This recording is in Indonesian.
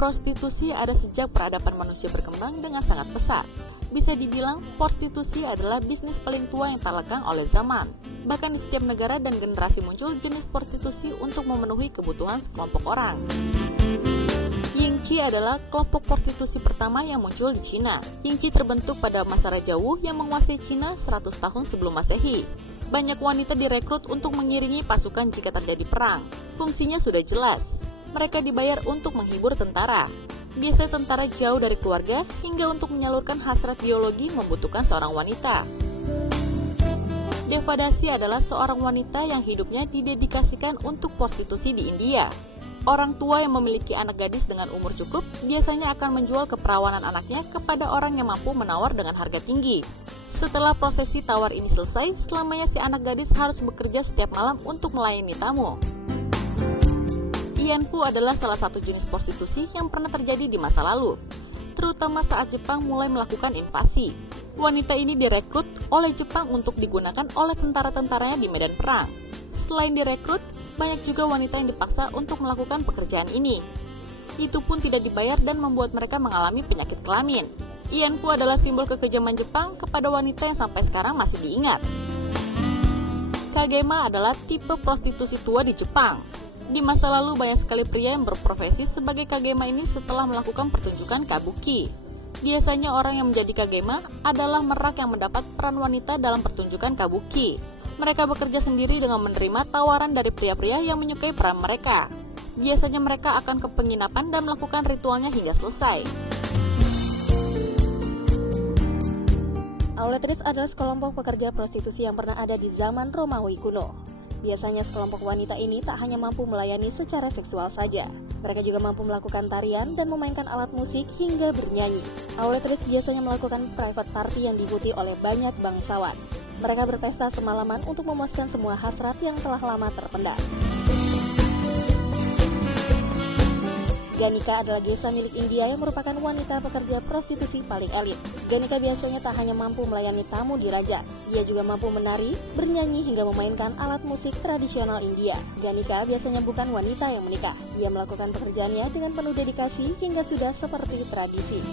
Prostitusi ada sejak peradaban manusia berkembang dengan sangat pesat. Bisa dibilang, prostitusi adalah bisnis paling tua yang tak lekang oleh zaman. Bahkan di setiap negara dan generasi muncul jenis prostitusi untuk memenuhi kebutuhan sekelompok orang. Yingqi adalah kelompok prostitusi pertama yang muncul di Cina. Yingqi terbentuk pada masa Raja Wu yang menguasai Cina 100 tahun sebelum Masehi. Banyak wanita direkrut untuk mengiringi pasukan jika terjadi perang. Fungsinya sudah jelas. Mereka dibayar untuk menghibur tentara. Biasanya tentara jauh dari keluarga hingga untuk menyalurkan hasrat biologi membutuhkan seorang wanita. Devadasi adalah seorang wanita yang hidupnya didedikasikan untuk prostitusi di India. Orang tua yang memiliki anak gadis dengan umur cukup biasanya akan menjual keperawanan anaknya kepada orang yang mampu menawar dengan harga tinggi. Setelah prosesi tawar ini selesai, selamanya si anak gadis harus bekerja setiap malam untuk melayani tamu. Yanfu adalah salah satu jenis prostitusi yang pernah terjadi di masa lalu, terutama saat Jepang mulai melakukan invasi. Wanita ini direkrut oleh Jepang untuk digunakan oleh tentara-tentaranya di medan perang. Selain direkrut, banyak juga wanita yang dipaksa untuk melakukan pekerjaan ini. Itu pun tidak dibayar dan membuat mereka mengalami penyakit kelamin. Yanfu adalah simbol kekejaman Jepang kepada wanita yang sampai sekarang masih diingat. Kagema adalah tipe prostitusi tua di Jepang. Di masa lalu banyak sekali pria yang berprofesi sebagai kagema ini setelah melakukan pertunjukan kabuki. Biasanya orang yang menjadi kagema adalah merak yang mendapat peran wanita dalam pertunjukan kabuki. Mereka bekerja sendiri dengan menerima tawaran dari pria-pria yang menyukai peran mereka. Biasanya mereka akan ke penginapan dan melakukan ritualnya hingga selesai. Auletrice adalah sekelompok pekerja prostitusi yang pernah ada di zaman Romawi kuno. Biasanya sekelompok wanita ini tak hanya mampu melayani secara seksual saja. Mereka juga mampu melakukan tarian dan memainkan alat musik hingga bernyanyi. Auletrice biasanya melakukan private party yang diikuti oleh banyak bangsawan. Mereka berpesta semalaman untuk memuaskan semua hasrat yang telah lama terpendam. Ganika adalah gesa milik India yang merupakan wanita pekerja prostitusi paling elit. Ganika biasanya tak hanya mampu melayani tamu di raja, ia juga mampu menari, bernyanyi hingga memainkan alat musik tradisional India. Ganika biasanya bukan wanita yang menikah. Ia melakukan pekerjaannya dengan penuh dedikasi hingga sudah seperti tradisi.